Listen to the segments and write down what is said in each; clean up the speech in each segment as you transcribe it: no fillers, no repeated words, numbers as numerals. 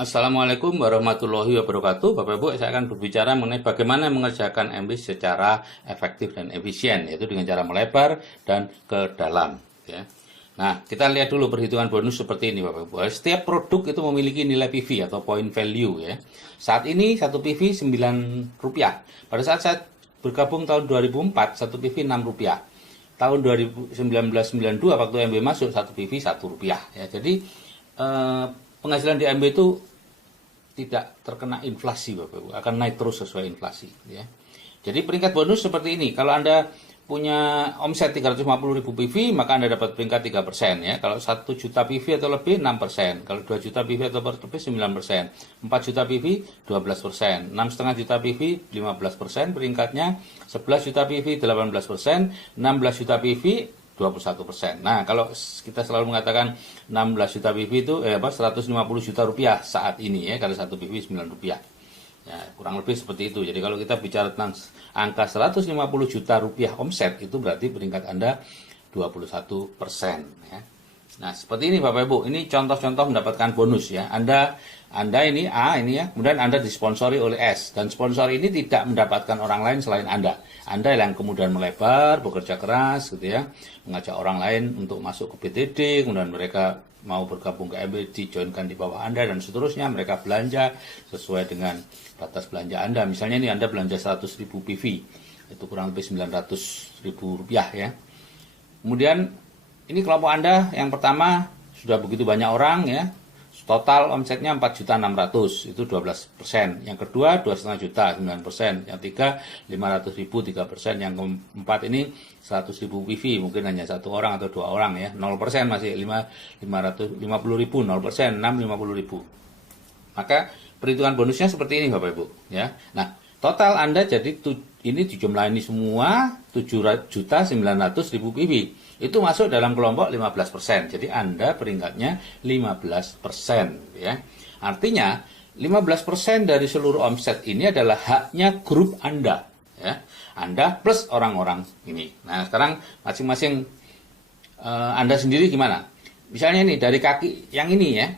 Assalamualaikum warahmatullahi wabarakatuh. Bapak Ibu, saya akan berbicara mengenai bagaimana mengerjakan MB secara efektif dan efisien, yaitu dengan cara melebar dan ke dalam. Ya. Nah, kita lihat dulu perhitungan bonus seperti ini, Bapak Ibu. Setiap produk itu memiliki nilai PV atau point value. Ya. Saat ini satu PV Rp9. Pada saat saya bergabung tahun 2004, satu PV Rp6. Tahun 1992 waktu MB masuk, satu PV Rp1. Ya. Jadi penghasilan di MB itu tidak terkena inflasi, Bapak Ibu, akan naik terus sesuai inflasi, ya. Jadi peringkat bonus seperti ini. Kalau Anda punya omset 350.000 PV, maka Anda dapat peringkat 3%, ya. Kalau 1 juta PV atau lebih 6%, kalau 2 juta PV atau lebih 9%, 4 juta PV 12%, 6,5 juta PV 15%, peringkatnya 11 juta PV 18%, 16 juta PV 21%. Nah, kalau kita selalu mengatakan 16 juta PV itu 150 juta rupiah saat ini, ya, kalau satu PV Rp9. Ya, kurang lebih seperti itu. Jadi kalau kita bicara tentang angka 150 juta rupiah omset, itu berarti peringkat Anda 21%, ya. Nah, seperti ini Bapak Ibu. Ini contoh-contoh mendapatkan bonus, ya. Anda ini A ini, ya. Kemudian Anda disponsori oleh S, dan sponsor ini tidak mendapatkan orang lain selain Anda. Anda yang kemudian melebar, bekerja keras gitu, ya. Mengajak orang lain untuk masuk ke BTD, kemudian mereka mau bergabung ke MB, dijoinkan di bawah Anda dan seterusnya. Mereka belanja sesuai dengan batas belanja Anda. Misalnya ini Anda belanja 100.000 PV, itu kurang lebih Rp900.000, ya. Kemudian ini kelompok Anda yang pertama sudah begitu banyak orang, ya. Total omsetnya 4.600.000, itu 12%. Yang kedua 2,5 juta, 9%. Yang ketiga 500.000, 3%. Yang keempat ini 100.000 PV, mungkin hanya satu orang atau dua orang, ya. 0% masih 550.000, 0%, 650.000. Maka perhitungan bonusnya seperti ini Bapak Ibu, ya. Nah, total Anda jadi ini dijumlah ini semua 7.900.000 PV. Itu masuk dalam kelompok 15%. Jadi Anda peringkatnya 15%, ya. Artinya 15% dari seluruh omset ini adalah haknya grup Anda, ya. Anda plus orang-orang ini. Nah, sekarang masing-masing Anda sendiri gimana? Misalnya ini dari kaki yang ini, ya.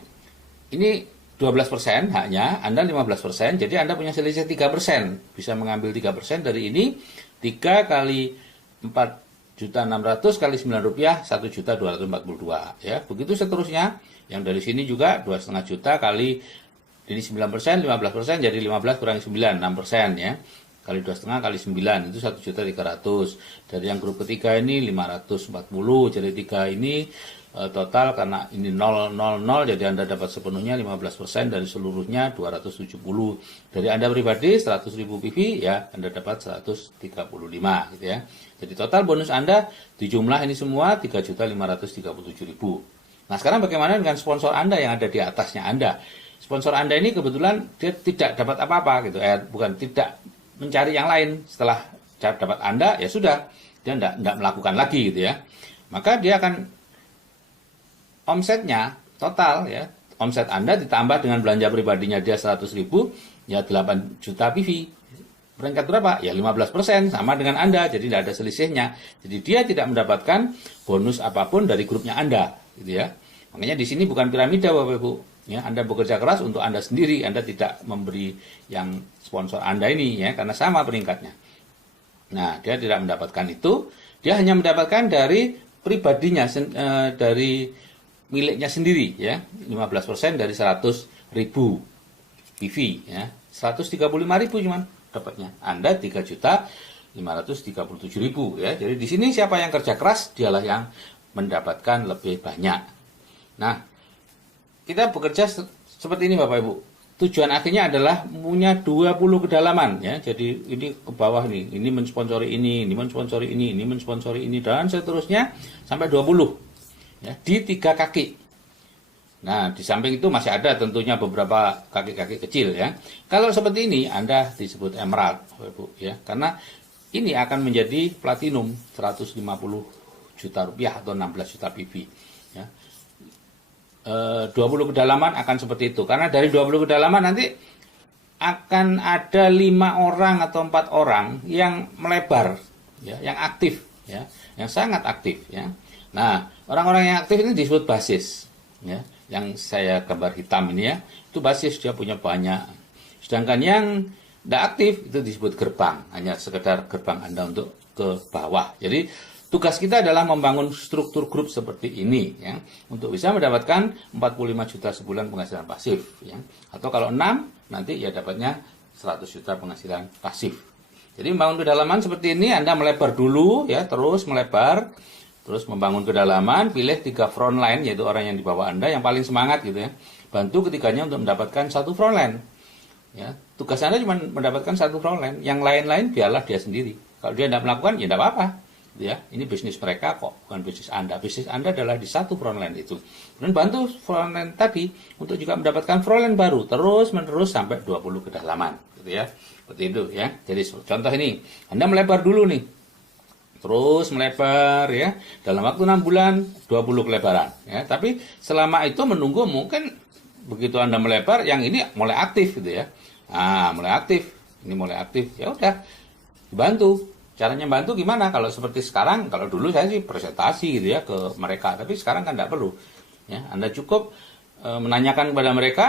Ini 12% haknya, Anda 15%, jadi Anda punya selisih 3%. Bisa mengambil 3% dari ini, 3 kali 4.600.000 kali Rp9, 1.242.000, ya. Begitu seterusnya, yang dari sini juga 2,5 juta kali ini 9%, 15%, jadi 15 kurangi 9, 6%, ya. Kali 2,5 kali 9, itu 1.300.000. Dari yang grup ketiga ini 540, jadi 3 ini total karena ini 000, jadi Anda dapat sepenuhnya 15% dari seluruhnya 270. Dari Anda pribadi 100.000 PV, ya, Anda dapat 135, gitu, ya. Jadi total bonus Anda di jumlah ini semua 3.537.000. Nah, sekarang bagaimana dengan sponsor Anda yang ada di atasnya Anda? Sponsor Anda ini kebetulan dia tidak dapat apa-apa gitu, bukan tidak mencari yang lain. Setelah dapat Anda, ya sudah, dia tidak melakukan lagi, gitu, ya. Maka dia akan omsetnya total, ya, omset Anda ditambah dengan belanja pribadinya dia 100.000, ya 8 juta PV. Peringkat berapa? Ya 15%, sama dengan Anda, jadi tidak ada selisihnya. Jadi dia tidak mendapatkan bonus apapun dari grupnya Anda, gitu, ya. Makanya di sini bukan piramida Bapak Ibu, ya. Anda bekerja keras untuk Anda sendiri, Anda tidak memberi yang sponsor Anda ini, ya, karena sama peringkatnya. Nah, dia tidak mendapatkan itu, dia hanya mendapatkan dari pribadinya, dari miliknya sendiri, ya, 15% dari 100.000 PV, ya, 135.000 cuman dapatnya. Anda 3.537.000, ya. Jadi di sini siapa yang kerja keras, dialah yang mendapatkan lebih banyak. Nah, kita bekerja seperti ini Bapak Ibu. Tujuan akhirnya adalah punya 20 kedalaman, ya. Jadi ini ke bawah nih, ini mensponsori ini mensponsori ini mensponsori ini, dan seterusnya sampai 20. Ya, di 3 kaki. Nah, di samping itu masih ada tentunya beberapa kaki-kaki kecil, ya. Kalau seperti ini Anda disebut emerald, Ibu, ya. Karena ini akan menjadi platinum 150 juta rupiah atau 16 juta PV, ya. 20 kedalaman akan seperti itu. Karena dari 20 kedalaman nanti akan ada 5 orang atau 4 orang yang melebar, ya, yang aktif, ya, yang sangat aktif, ya. Nah, orang-orang yang aktif ini disebut basis, ya. yang saya gambar hitam ini ya, itu basis, dia punya banyak. Sedangkan yang tidak aktif itu disebut gerbang, hanya sekedar gerbang Anda untuk ke bawah. Jadi tugas kita adalah membangun struktur grup seperti ini ya, untuk bisa mendapatkan 45 juta sebulan penghasilan pasif ya. Atau kalau 6 nanti ya dapatnya 100 juta penghasilan pasif. Jadi membangun kedalaman seperti ini, Anda melebar dulu ya, terus melebar, terus membangun kedalaman, pilih 3 front line, yaitu orang yang di bawah Anda yang paling semangat gitu ya. Bantu ketiganya untuk mendapatkan 1 front line. Ya, tugas Anda cuma mendapatkan 1 front line, yang lain-lain biarlah dia sendiri. Kalau dia tidak melakukan, ya tidak apa-apa. Ya, ini bisnis mereka kok, bukan bisnis Anda. Bisnis Anda adalah di 1 front line itu. Dan bantu front line tadi untuk juga mendapatkan front line baru, terus menerus sampai 20 kedalaman, gitu ya. Seperti itu ya. Jadi contoh ini, Anda melebar dulu nih. Terus melebar ya. Dalam waktu 6 bulan 20 kelebaran ya. Tapi selama itu menunggu mungkin begitu Anda melebar yang ini mulai aktif gitu ya. Nah, mulai aktif. Ini mulai aktif. Ya udah. Dibantu. Caranya bantu gimana? Kalau seperti sekarang, kalau dulu saya sih presentasi gitu ya ke mereka, tapi sekarang kan tidak perlu. Ya, Anda cukup menanyakan kepada mereka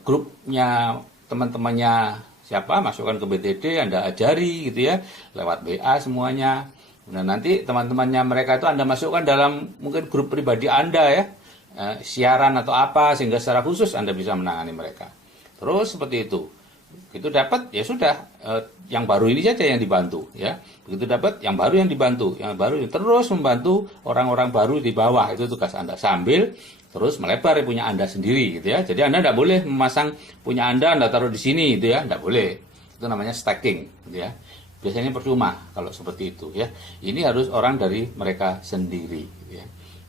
grupnya teman-temannya siapa, masukkan ke BTD, Anda ajari gitu ya, lewat WA semuanya. Nah, nanti teman-temannya mereka itu Anda masukkan dalam mungkin grup pribadi Anda ya, siaran atau apa, sehingga secara khusus Anda bisa menangani mereka. Terus seperti itu. Begitu dapat ya sudah, yang baru ini saja yang dibantu ya. Begitu dapat yang baru yang dibantu, yang baru terus membantu orang-orang baru di bawah, itu tugas Anda sambil terus melebar punya Anda sendiri gitu ya. Jadi Anda tidak boleh memasang punya Anda taruh di sini gitu ya, tidak boleh. Itu namanya stacking gitu ya. Biasanya percuma kalau seperti itu ya. Ini harus orang dari mereka sendiri gitu ya.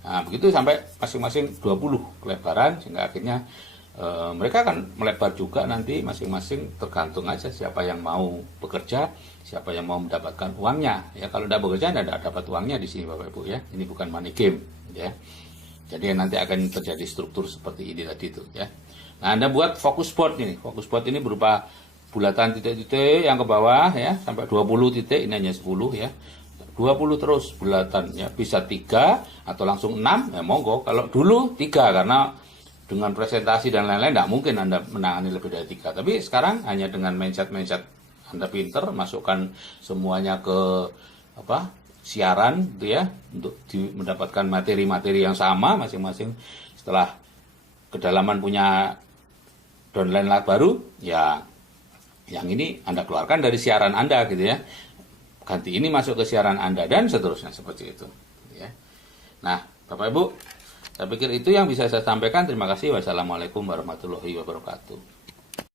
Nah, begitu sampai masing-masing 20 kelebaran sehingga akhirnya mereka akan melebar juga nanti masing-masing, tergantung aja siapa yang mau bekerja, siapa yang mau mendapatkan uangnya ya. Kalau tidak bekerja Anda tidak dapat uangnya di sini Bapak Ibu ya. Ini bukan money game ya. Jadi nanti akan terjadi struktur seperti ini tadi itu ya. Nah, Anda buat focus board ini. Focus board ini berupa bulatan titik-titik yang ke bawah ya, sampai 20 titik, ini hanya 10 ya. 20 terus bulatan ya, bisa 3 atau langsung 6 ya monggo. Kalau dulu 3 karena dengan presentasi dan lain-lain tidak mungkin Anda menangani lebih dari 3. Tapi sekarang hanya dengan mindset Anda pinter, masukkan semuanya ke siaran gitu ya, untuk mendapatkan materi-materi yang sama masing-masing. Setelah kedalaman punya downline baru, ya yang ini Anda keluarkan dari siaran Anda gitu ya. Ganti ini masuk ke siaran Anda dan seterusnya seperti itu ya. Nah, Bapak Ibu, saya pikir itu yang bisa saya sampaikan. Terima kasih. Wassalamualaikum warahmatullahi wabarakatuh.